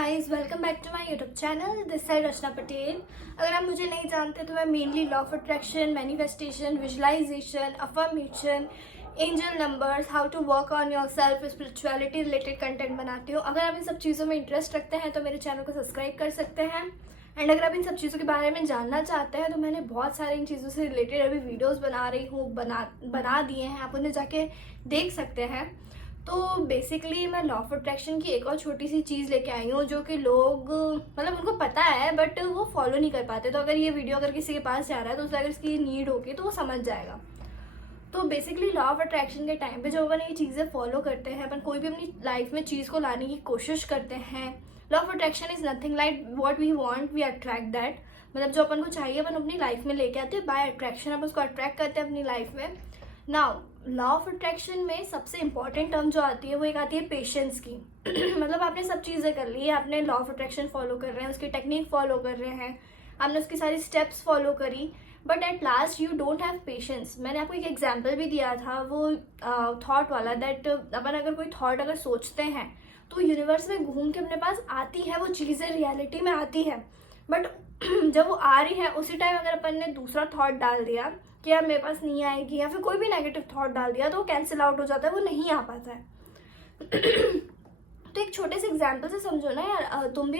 Guys, welcome back to my YouTube channel. This side Rachna Patel. अगर आप मुझे नहीं जानते तो मैं mainly law of attraction, manifestation, visualisation, affirmation, angel numbers, how to work on yourself, spirituality related content बनाती हूँ। अगर आप इन सब चीज़ों में इंटरेस्ट रखते हैं तो मेरे चैनल को सब्सक्राइब कर सकते हैं। एंड अगर आप इन सब चीज़ों के बारे में जानना चाहते हैं तो मैंने बहुत सारे इन चीज़ों से रिलेटेड अभी वीडियोज़ बना रही हूँ, बना दिए हैं, आप उन्हें जाके देख सकते हैं। तो बेसिकली मैं लॉ ऑफ अट्रैक्शन की एक और छोटी सी चीज़ लेके आई हूँ जो कि लोग मतलब उनको पता है बट वो फॉलो नहीं कर पाते। तो अगर ये वीडियो अगर किसी के पास जा रहा है तो उसे अगर इसकी नीड होगी तो वो समझ जाएगा। तो बेसिकली लॉ ऑफ अट्रैक्शन के टाइम पे जब अपन ये चीज़ें फॉलो करते हैं, अपन कोई भी अपनी लाइफ में चीज़ को लाने की कोशिश करते हैं। Law of attraction is nothing like what we want we attract that. मतलब जो अपन को चाहिए अपन अपनी लाइफ में लेके आते हैं बाय अट्रैक्शन, अपन उसको अट्रैक्ट करते हैं अपनी लाइफ में। नाउ लॉ ऑफ अट्रैक्शन में सबसे इंपॉर्टेंट टर्म जो आती है वो एक आती है पेशेंस की। मतलब आपने सब चीज़ें कर ली, आपने लॉ ऑफ अट्रैक्शन फॉलो कर रहे हैं, उसकी टेक्निक फॉलो कर रहे हैं, आपने उसकी सारी स्टेप्स फॉलो करी, but at last you don't have patience. मैंने आपको एक एग्जाम्पल भी दिया था वो थॉट वाला, दैट अपन अगर कोई थॉट अगर सोचते हैं तो यूनिवर्स में घूम के अपने पास आती है वो चीज़ें, रियलिटी में आती है। बट जब वो आ रही है उसी टाइम अगर अपन ने दूसरा थॉट डाल दिया कि यार मेरे पास नहीं आएगी, या फिर कोई भी नेगेटिव थॉट डाल दिया तो वो कैंसिल आउट हो जाता है, वो नहीं आ पाता है। तो एक छोटे से एग्जाम्पल से समझो ना यार, तुम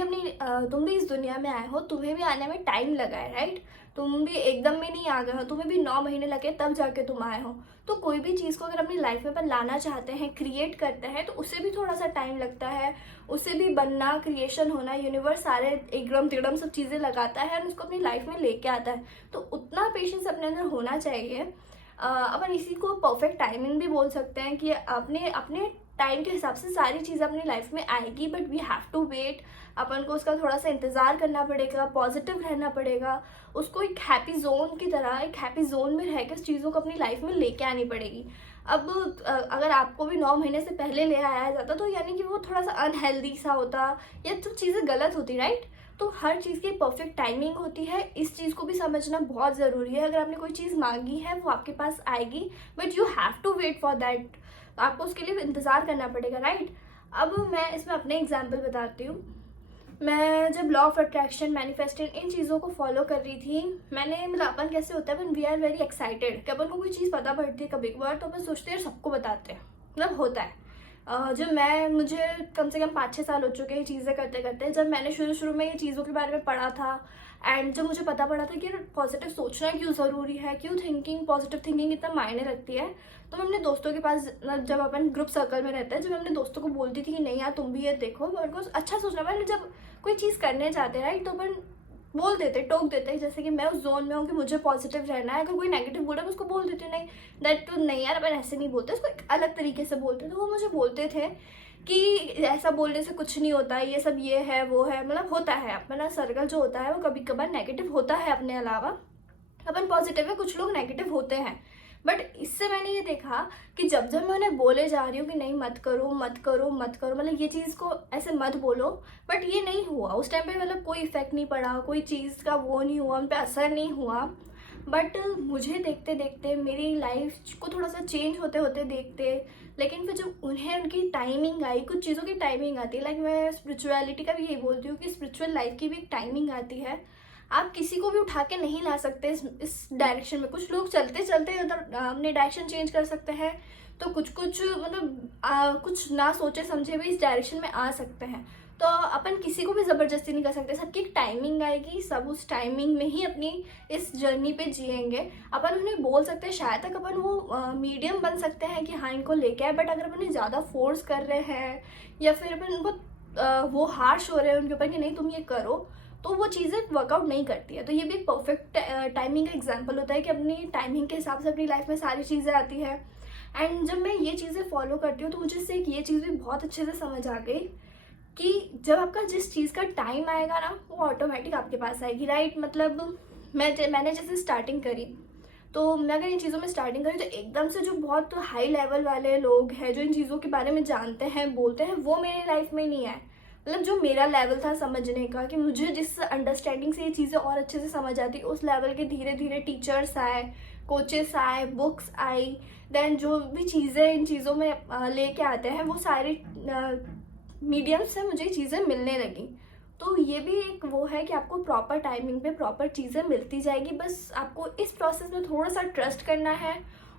भी इस दुनिया में आए हो, तुम्हें भी आने में टाइम लगा है, राइट। तुम भी एकदम में नहीं आ गए हो, तुम्हें भी 9 महीने लगे तब जाके तुम आए हो। तो कोई भी चीज़ को अगर अपनी लाइफ में अपन लाना चाहते हैं, क्रिएट करते हैं, तो उससे भी थोड़ा सा टाइम लगता है। उससे भी बनना, क्रिएशन होना, यूनिवर्स सारे एकदम तिगड़म सब चीज़ें लगाता है और उसको अपनी लाइफ में लेके आता है। तो उतना पेशेंस अपने अंदर होना चाहिए। अपन इसी को परफेक्ट टाइमिंग भी बोल सकते हैं कि अपने अपने टाइम के हिसाब से सारी चीज़ अपनी लाइफ में आएगी, but we have to wait. अपन को उसका थोड़ा सा इंतज़ार करना पड़ेगा, पॉजिटिव रहना पड़ेगा, उसको एक हैप्पी जोन की तरह, एक हैप्पी जोन में रह के उस चीज़ों को अपनी लाइफ में लेके आनी पड़ेगी। अब अगर आपको भी 9 महीने से पहले ले आया जाता तो यानी कि वो थोड़ा सा अनहेल्दी सा होता या तो चीज़ें गलत होती, राइट। तो हर चीज़ की परफेक्ट टाइमिंग होती है, इस चीज़ को भी समझना बहुत ज़रूरी है। अगर आपने कोई चीज़ मांगी है वो आपके पास आएगी, but you have to wait for that. आपको उसके लिए इंतज़ार करना पड़ेगा, राइट। अब मैं इसमें अपने एग्जाम्पल बताती हूँ। मैं जब लॉ ऑफ अट्रैक्शन, मैनिफेस्टेशन इन चीज़ों को फॉलो कर रही थी, मैंने मतलब अपन कैसे होता है, अपन वी आर वेरी एक्साइटेड कि अपन को कोई चीज़ पता पड़ती है कभी कभार तो अपन सोचते हैं सबको बताते हैं, मतलब होता है। जब मुझे कम से कम 5-6 साल हो चुके हैं चीज़ें करते करते। जब मैंने शुरू में ये चीज़ों के बारे में पढ़ा था एंड जब मुझे पता पड़ा था कि पॉजिटिव सोचना क्यों ज़रूरी है, क्यों पॉजिटिव थिंकिंग इतना मायने रखती है, तो मैं अपने दोस्तों के पास, जब अपन ग्रुप सर्कल में रहते हैं, जब मैं अपने दोस्तों को बोलती थी कि नहीं यार तुम भी ये देखो, मेरे को अच्छा सोचना। मैंने जब कोई चीज़ करने जाते हैं, राइट, तो अपन बोल देते, टोक देते, जैसे कि मैं उस जोन में हूँ कि मुझे पॉजिटिव रहना है। अगर कोई नेगेटिव बोला मैं उसको बोल देती हूँ नहीं दैट टू नहीं यार अपन ऐसे नहीं बोलते, उसको एक अलग तरीके से बोलते। तो वो मुझे बोलते थे कि ऐसा बोलने से कुछ नहीं होता, ये सब ये है वो है, मतलब होता है अपना सर्कल जो होता है वो कभी कभार नेगेटिव होता है, अपने अलावा अपन पॉजिटिव है, कुछ लोग नेगेटिव होते हैं। बट इससे मैंने ये देखा कि जब जब मैं उन्हें बोले जा रही हूँ कि नहीं मत करो मत करो मत करो, मतलब ये चीज़ को ऐसे मत बोलो, बट ये नहीं हुआ उस टाइम पे, मतलब कोई इफेक्ट नहीं पड़ा, कोई चीज़ का वो नहीं हुआ, उन पर असर नहीं हुआ। बट मुझे देखते देखते मेरी लाइफ को थोड़ा सा चेंज होते होते देखते, लेकिन फिर जब उन्हें उनकी टाइमिंग आई, कुछ चीज़ों की टाइमिंग आती है, लाइक मैं स्पिरिचुअलिटी का भी यही बोलती हूँ कि स्पिरिचुअल लाइफ की भी एक टाइमिंग आती है। आप किसी को भी उठा के नहीं ला सकते इस डायरेक्शन में। कुछ लोग चलते चलते उधर अपने डायरेक्शन चेंज कर सकते हैं, तो कुछ मतलब कुछ ना सोचे समझे भी इस डायरेक्शन में आ सकते हैं। तो अपन किसी को भी ज़बरदस्ती नहीं कर सकते, सबकी एक टाइमिंग आएगी, सब उस टाइमिंग में ही अपनी इस जर्नी पे जिएंगे। अपन उन्हें बोल सकते हैं, शायद तक अपन वो मीडियम बन सकते हैं कि हाँ इनको लेके आए, बट अगर अपन उन्हें ज़्यादा फोर्स कर रहे हैं या फिर अपन उनको वो हार्श हो रहे हैं उनके ऊपर कि नहीं तुम ये करो, तो वो चीज़ें वर्कआउट नहीं करती है। तो ये भी एक परफेक्ट टाइमिंग का एग्जांपल होता है कि अपनी टाइमिंग के हिसाब से अपनी लाइफ में सारी चीज़ें आती है। एंड जब मैं ये चीज़ें फॉलो करती हूँ तो मुझे इससे एक ये चीज़ भी बहुत अच्छे से समझ आ गई कि जब आपका जिस चीज़ का टाइम आएगा ना वो ऑटोमेटिक आपके पास आएगी, राइट। मतलब मैंने जैसे स्टार्टिंग करी, तो मैं अगर इन चीज़ों में स्टार्टिंग करी तो एकदम से जो बहुत हाई लेवल वाले लोग हैं जो इन चीज़ों के बारे में जानते हैं, बोलते हैं, वो मेरे लाइफ में नहीं आए। मतलब जो मेरा लेवल था समझने का, कि मुझे जिस अंडरस्टैंडिंग से ये चीज़ें और अच्छे से समझ आती, उस लेवल के धीरे धीरे टीचर्स आए, कोचेस आए, बुक्स आई, देन जो भी चीज़ें इन चीज़ों में लेके आते हैं वो सारी मीडियम से मुझे चीज़ें मिलने लगी। तो ये भी एक वो है कि आपको प्रॉपर टाइमिंग पे प्रॉपर चीज़ें मिलती जाएगी, बस आपको इस प्रोसेस में थोड़ा सा ट्रस्ट करना है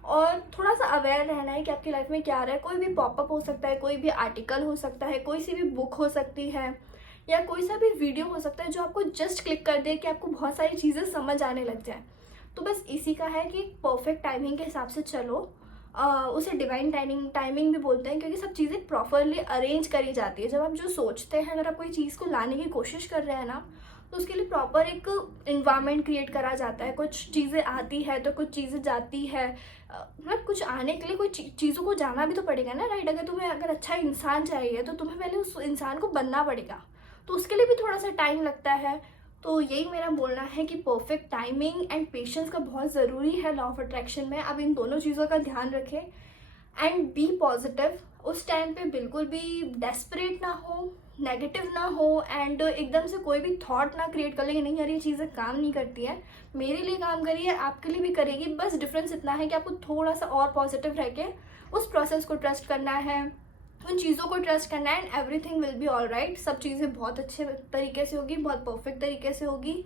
और थोड़ा सा अवेयर रहना है कि आपकी लाइफ में क्या आ रहा है। कोई भी पॉपअप हो सकता है, कोई भी आर्टिकल हो सकता है, कोई सी भी बुक हो सकती है, या कोई सा भी वीडियो हो सकता है जो आपको जस्ट क्लिक कर दे कि आपको बहुत सारी चीज़ें समझ आने लग जाए। तो बस इसी का है कि परफेक्ट टाइमिंग के हिसाब से चलो। उसे डिवाइन टाइमिंग भी बोलते हैं, क्योंकि सब चीज़ें प्रॉपरली अरेंज करी जाती है। जब आप जो सोचते हैं, अगर आप कोई चीज़ को लाने की कोशिश कर रहे हैं ना, तो उसके लिए प्रॉपर एक इन्वायरमेंट क्रिएट करा जाता है। कुछ चीज़ें आती है तो कुछ चीज़ें जाती है। मतलब कुछ आने के लिए कोई चीज़ों को जाना भी तो पड़ेगा ना, राइट। अगर अच्छा इंसान चाहिए तो तुम्हें पहले उस इंसान को बनना पड़ेगा, तो उसके लिए भी थोड़ा सा टाइम लगता है। तो यही मेरा बोलना है कि परफेक्ट टाइमिंग एंड पेशेंस का बहुत ज़रूरी है लॉ ऑफ अट्रैक्शन में। अब इन दोनों चीज़ों का ध्यान रखें एंड बी पॉजिटिव। उस टाइम पे बिल्कुल भी डेस्परेट ना हो, नेगेटिव ना हो, एंड एकदम से कोई भी थॉट ना क्रिएट कर ले कि नहीं यार ये चीज़ें काम नहीं करती हैं। मेरे लिए काम करी है, आपके लिए भी करेगी। बस डिफरेंस इतना है कि आपको थोड़ा सा और पॉजिटिव रह के उस प्रोसेस को ट्रस्ट करना है, उन चीज़ों को ट्रस्ट करना है, and everything will be all right. सब चीज़ें बहुत अच्छे तरीके से होगी, बहुत परफेक्ट तरीके से होगी।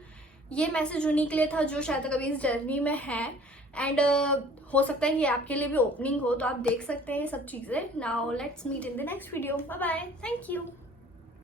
ये मैसेज उन्हीं के लिए था जो शायद कभी इस जर्नी में है, एंड हो सकता है कि आपके लिए भी ओपनिंग हो, तो आप देख सकते हैं ये सब चीज़ें। Now let's meet in the next video. Bye bye, thank you.